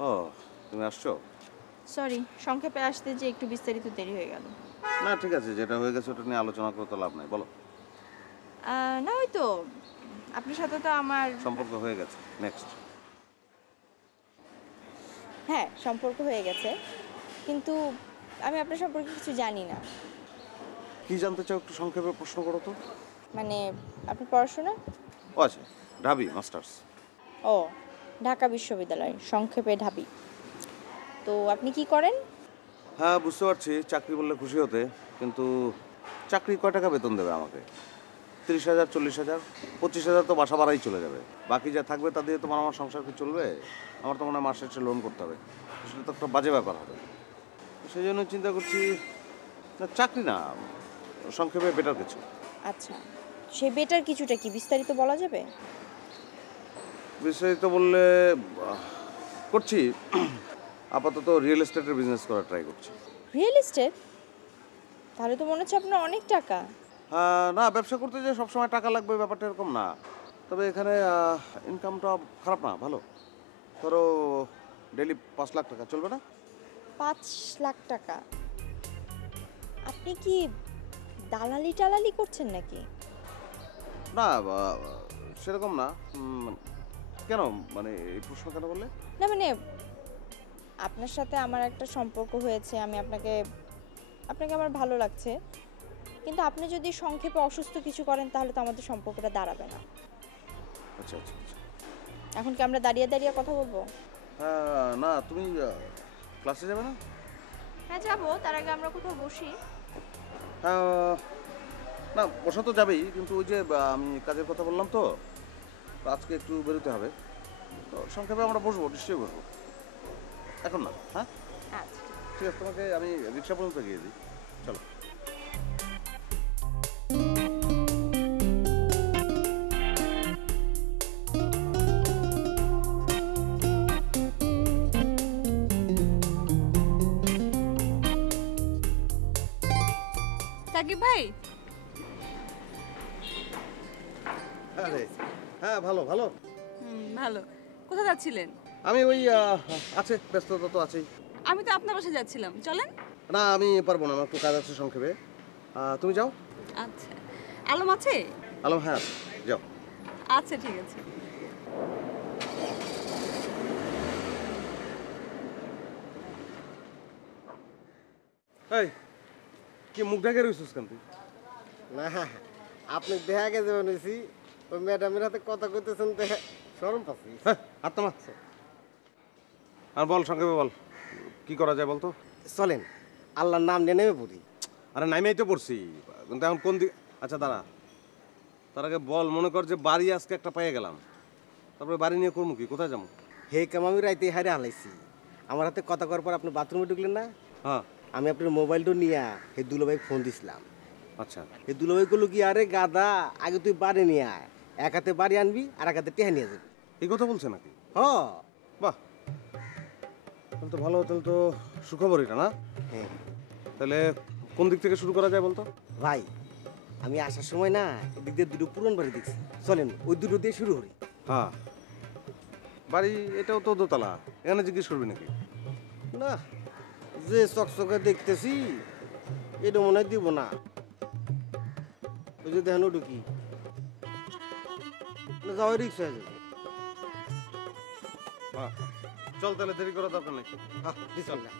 ও, তুমি আসছো? সরি, সংক্ষেপে আসতে যে একটু বিস্তারিত দেরি হয়ে গেল। না ঠিক আছে, যেটা হয়ে গেছে ওটা নিয়ে আলোচনা করে তো লাভ নাই, বলো। না ওই তো, আপনার সাথে তো আমার সম্পর্ক হয়ে গেছে, নেক্সট। হ্যাঁ সম্পর্ক হয়ে গেছে, কিন্তু আমি আপনার সম্পর্কে কিছু জানি না। কি জানতে চাও একটু সংক্ষেপে প্রশ্ন করো তো। মানে আপনার পড়াশোনা? ও আচ্ছা, ঢাবি মাস্টার্স। ও, ঢাকা বিশ্ববিদ্যালয়, সংক্ষেপে ঢাবি। তো আপনি কি করেন? হ্যাঁ বুঝতে পারছি, চাকরি বললে খুশি হতে, কিন্তু চাকরি কয় টাকা বেতন দেবে আমাকে? 30,000, 40,000, 25,000 তো বাসা ভাড়াই চলে যাবে। বাকি যা থাকবে তা দিয়ে তোমার আমার সংসার কি চলবে? আমার তো মনে হয় মাস শেষে লোন করতে হবে, সেটা তো একটা বাজে ব্যাপার হবে। সেই জন্য চিন্তা করছি, না চাকরি না, সংক্ষেপে বেটার কিছু। আচ্ছা, সে বেটার কিছুটা কি বিস্তারিত বলা যাবে? বিস্তারিত বললে আহ, করছি আপাতত রিয়েল এস্টেটের বিজনেস করার ট্রাই করছি। Real estate? তাহলে তো মনে হচ্ছে আপনার অনেক টাকা। না, ব্যবসা করতে যে সবসময় টাকা লাগবে ব্যাপারটা এরকম না। তবে এখানে ইনকামটা খারাপ না, ভালো। ধরো ডেলি 5 লাখ টাকা চলবে না? 5 লাখ টাকা? আপনি কি দালালি টালালি করছেন নাকি? না, সেরকম না। কেন, মানে এই প্রশ্ন কেন বললে? না মানে আপনার সাথে আমার একটা সম্পর্ক হয়েছে, আমি আপনাকে আপনাকে আমার ভালো লাগছে, কিন্তু আপনি যদি সংক্ষেপে অসুস্থ কিছু করেন তাহলে তো আমাদের সম্পর্কটা দাঁড়াবে না। আচ্ছা আচ্ছা আচ্ছা। এখন কি আমরা দাঁড়িয়ে দাঁড়িয়ে কথা বলবো? না তুমি ক্লাসে যাবে না? হ্যাঁ যাবো, তার আগে আমরা কোথাও বসি। হ্যাঁ, না বসা তো যাবেই, কিন্তু ওই যে আমি কাজের কথা বললাম তো, তো আজকে একটু বেরোতে হবে। তো সংক্ষেপে আমরা বসবো, নিশ্চয়ই বসবো, এখন না। হ্যাঁ আচ্ছা। ঠিক আছে, তোমাকে আমি রিক্সা পর্যন্ত গিয়ে দিই, চলো। সাকিব ভাই, আরে হ্যাঁ, ভালো ভালো। ভালো। কোথায় যাচ্ছিলেন? আমি ওই আছে, ব্যস্ততা তো আছেই। আমি তো আপনার বাসায় যাচ্ছিলাম, চলেন। না আমি পারবো না, আমার একটু কাজ আছে সংক্ষেপে। তুমি যাও। আচ্ছা, আলম আছে? আলম হ্যাঁ আছে, যাও। আচ্ছা ঠিক আছে। এই কি মুখ ঢাকে রইছিস কেন তুই? না আপনি দেখা গেছে বলেছি ওই ম্যাডামের হাতে কথা কইতেছেন দেখে শরম পাচ্ছি। হ্যাঁ হাতটা মা। আর বল সংক্ষেপে বল, কি করা যায় বলতো? চলেন আল্লাহর নাম নিয়ে নেমে পড়ি। আরে নাইমেই তো পড়ছি, কিন্তু এখন কোন দিক? আচ্ছা দাঁড়া, তার আগে বল, মনে কর যে বাড়ি আজকে একটা পেয়ে গেলাম, তারপরে বাড়ি নিয়ে করবো কি, কোথায় যাবো? হে কাম আমি রাইতে হারে হালাইছি। আমার হাতে কথা করার পর আপনি বাথরুমে ঢুকলেন না, হ্যাঁ আমি আপনার মোবাইলটা নিয়ে হে দুলাভাই ফোন দিছিলাম। আচ্ছা। হে দুলাভাই করলো কি, আরে গাদা আগে তুই বাড়ি নিয়ে আয়, এক হাতে বাড়ি আনবি আর এক হাতে টেহা নিয়ে যাবি। এই কথা বলছে নাকি? হ বাহ, তাহলে তো ভালো, তাহলে তো সুখবর এটা না? হ্যাঁ তাহলে কোন দিক থেকে শুরু করা যায় বলতো? ভাই, আমি আসার সময় না এদিক দিয়ে দুটো পুরন বাড়ি দেখছি, চলেন ওই দুটো দিয়ে শুরু করি। হ্যাঁ, বাড়ি এটাও তো দোতলা, এখানে জিজ্ঞেস করবি নাকি? না, যে চকচকে দেখতেছি এটা মনে হয় দিব না। ওই যে দেখেন ঢুকি যাওয়াই রিক্স হয়ে যাবে। বাহ, চল তাহলে, দেরি করা দরকার নেই। বিসমিল্লাহ।